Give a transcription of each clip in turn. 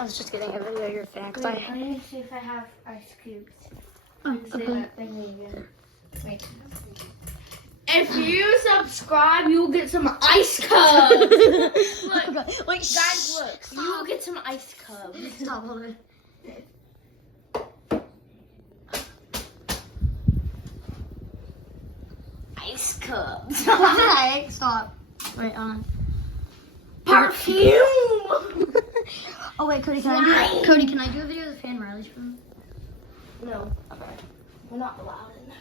I was just getting a video of your fan because Let me see if I have ice cubes. Wait. If you subscribe, you will get some ice cubs. Look, Wait, guys, look. You will get some ice cubs. Stop, hold on. Ice cubs. Hey, stop. Wait, Perfume. Oh wait, Cody, can I do a video of the fan Riley's from? No. Okay. We're not Louden.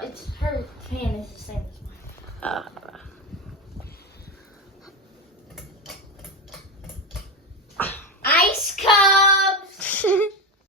It's her fan is the same as mine.